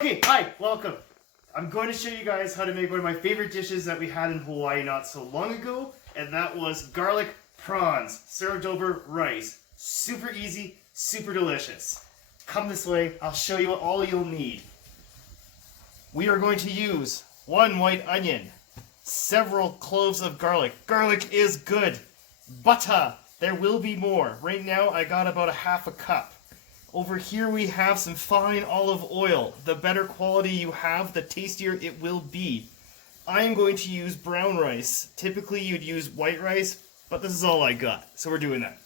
Okay, hi, welcome. I'm going to show you guys how to make one of my favorite dishes that we had in Hawaii not so long ago, and that was garlic prawns served over rice. Super easy, super delicious. Come this way, I'll show you all you'll need. We are going to use 1 white onion, several cloves of garlic. Garlic is good. Butter, there will be more. Right now I got about a half a cup. Over here we have some fine olive oil. The better quality you have, the tastier it will be. I am going to use brown rice. Typically you'd use white rice, but this is all I got, so we're doing that.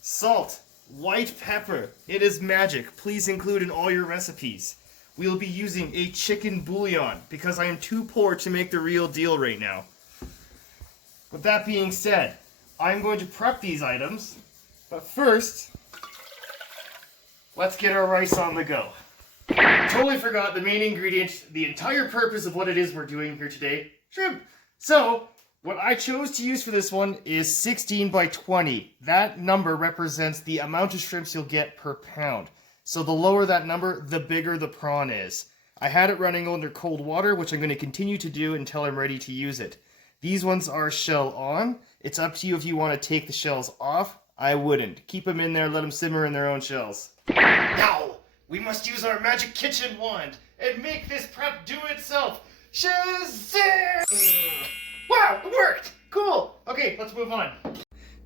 Salt, white pepper, it is magic. Please include in all your recipes. We'll be using a chicken bouillon because I am too poor to make the real deal right now. With that being said, I'm going to prep these items, but first, let's get our rice on the go. Totally forgot the main ingredient, the entire purpose of what it is we're doing here today, shrimp. So, what I chose to use for this one is 16 by 20. That number represents the amount of shrimps you'll get per pound. So the lower that number, the bigger the prawn is. I had it running under cold water, which I'm going to continue to do until I'm ready to use it. These ones are shell on. It's up to you if you want to take the shells off. I wouldn't. Keep them in there, let them simmer in their own shells. Now, we must use our magic kitchen wand and make this prep do itself. Shazam! Wow, it worked! Cool! Okay, let's move on.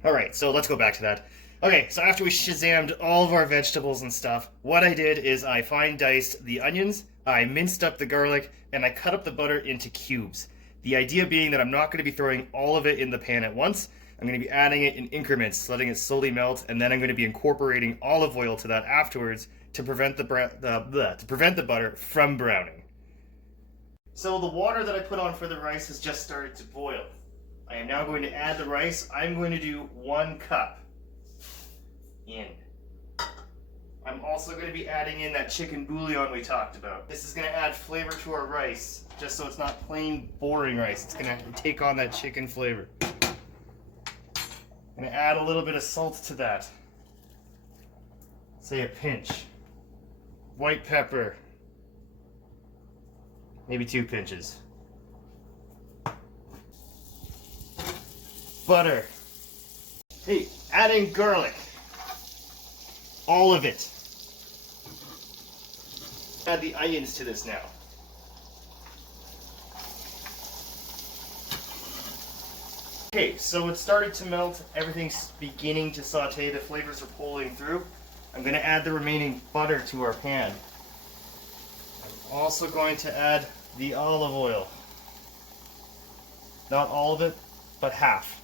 Alright, so let's go back to that. Okay, so after we shazammed all of our vegetables and stuff, what I did is I fine diced the onions, I minced up the garlic, and I cut up the butter into cubes. The idea being that I'm not going to be throwing all of it in the pan at once. I'm going to be adding it in increments, letting it slowly melt, and then I'm going to be incorporating olive oil to that afterwards to prevent the butter from browning. So the water that I put on for the rice has just started to boil. I am now going to add the rice. I'm going to do 1 cup in. I'm also going to be adding in that chicken bouillon we talked about. This is going to add flavor to our rice, just so it's not plain boring rice. It's going to take on that chicken flavor. I'm going to add a little bit of salt to that. Say a pinch. White pepper. Maybe 2 pinches. Butter. Hey, add in garlic. All of it. Add the onions to this now. Okay, so it started to melt, everything's beginning to saute, the flavors are pulling through. I'm going to add the remaining butter to our pan. I'm also going to add the olive oil. Not all of it, but half.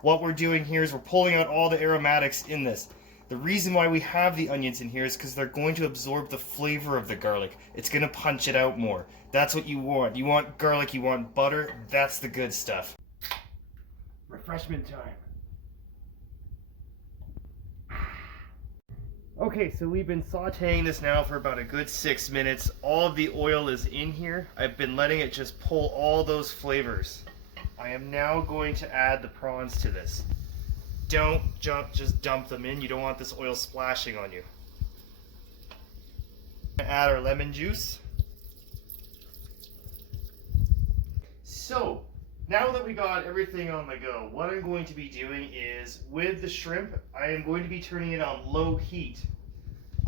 What we're doing here is we're pulling out all the aromatics in this. The reason why we have the onions in here is because they're going to absorb the flavor of the garlic. It's going to punch it out more. That's what you want. You want garlic, you want butter, that's the good stuff. Refreshment time. Okay, so we've been sauteing this now for about a good 6 minutes. All of the oil is in here. I've been letting it just pull all those flavors. I am now going to add the prawns to this. Don't just dump them in. You don't want this oil splashing on you. Add our lemon juice. So, now that we got everything on the go, what I'm going to be doing is, with the shrimp, I am going to be turning it on low heat.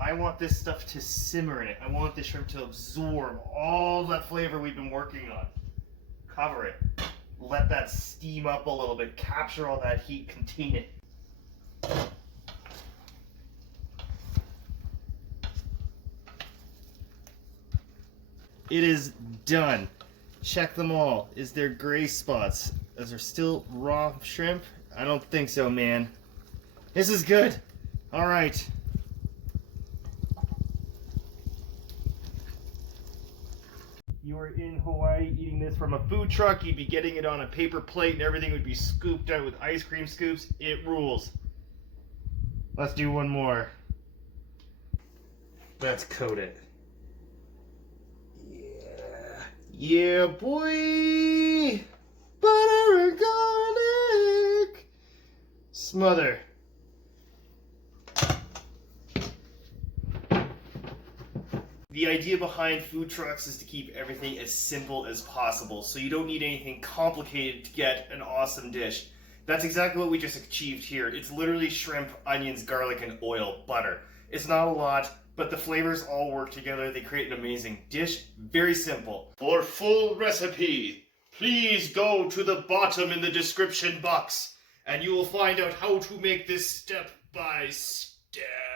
I want this stuff to simmer in it. I want the shrimp to absorb all that flavor we've been working on. Cover it. Let that steam up a little bit. Capture all that heat. Contain it. It is done. Check them all. Is there gray spots? Is there still raw shrimp? I don't think so, man. This is good. All right. You were in Hawaii eating this from a food truck, you'd be getting it on a paper plate and everything would be scooped out with ice cream scoops. It rules. Let's do one more. Let's coat it. Yeah. Yeah, boy! Butter and garlic! Smother. The idea behind food trucks is to keep everything as simple as possible, so you don't need anything complicated to get an awesome dish. That's exactly what we just achieved here. It's literally shrimp, onions, garlic, and oil, butter. It's not a lot, but the flavors all work together. They create an amazing dish. Very simple. For full recipe, please go to the bottom in the description box, and you will find out how to make this step by step.